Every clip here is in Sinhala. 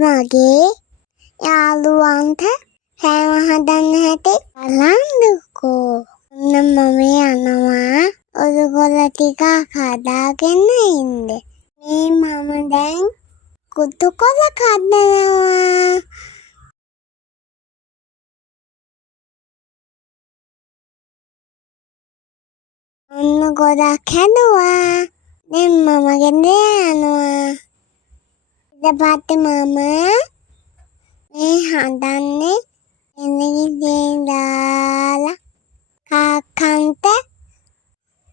මගේ යාළුවන්ට කෑම හදන්න හැටි බලන්නකෝ. ඔන්න මම යනවා. ඔයගොල්ලෝ ටිකක් හදාගෙන ඉන්න. මේ මම දැන් කුතු කොල කඩනවා. ඔන්න ගොඩක් හැදුවා. දැන් මම ගෙදර යනවා. ඊට පස්සේ මම මේ හදන්නේ එනගින් දාලා කාකන්ට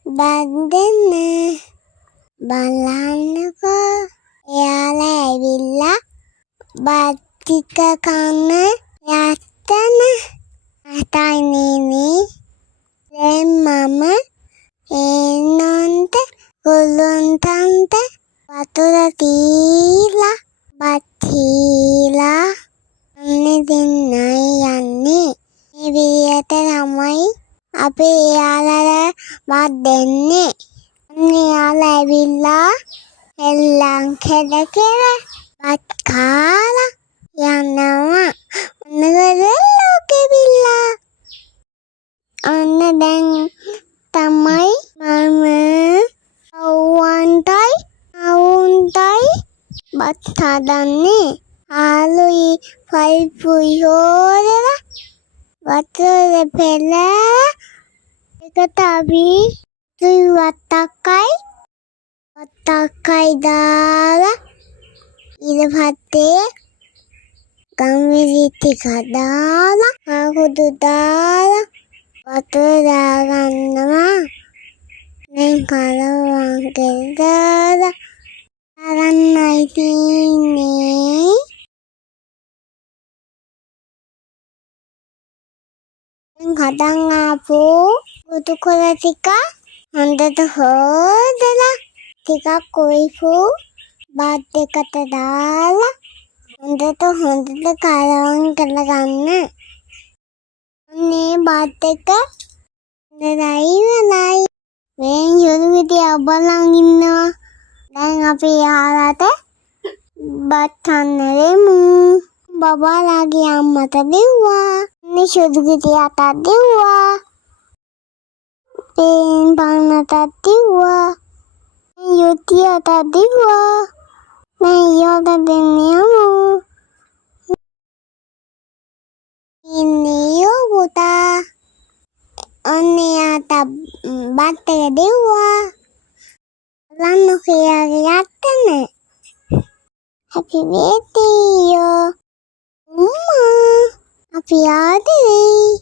බද්දෙන්න. බලන්නකෝ එයාලා ඇවිල්ලා බත් ටික කන්න යත්තන අතයිනේ. දැන් මම එන්නන්ට ගොල්ලන්ටන්ට වතුර දීලා බත් දීලා අන්නේ දෙන්නයි යන්නේ. මේ විදියට තමයි අපි එයාලට බත් දෙන්නේ. අන්නේ එයාලා ඇවිල්ලා එල්ලන් කෙල බත් කාලා යනවා. ඔන්න ගොල්ලෝ කෙවිලා. ඔන්න දැන් තමයි මම අවුන්ටයි බත් හදන්නේ. ආලුයි පයිපුයි හොදලා වතුර පෙරලා එකට අපි වත්තක්කයි දාලා ඊට පස්සේ ගම්මිරි ටික දාලා කකුඩු දාලා වතුර දාගන්නවා. දැන් කලවම් ගෙදර දාගන්නයි තියෙන්නේ. දැන් හදන් ආපු කුතු කොල ටික හොඳට හොදලා ටිකක් කොයිපු බත් එකට දාලා හොඳට කලවම් කරගන්න. මේ බත් එක හොඳයි වෙලයි. මේ යොදුවිදිය බලන් ඉන්නවා. දැන් අපි යාලට බත් කන්න වෙමු. බබාලාගේ අම්මට දෙව්වා. මේ යොදුවිදියට දෙව්වා. පේන් පාන්නට දෙව්වා. යොතියට දෙව්වා. මේ යොද දෙන්නේ යමු. ඉන්නේ පුතා. ඔන්න යාට බත් එක දෙව්වා. බලන්න කියාගේ යත්තන. Happy birthday yo. අපි ආදරේ.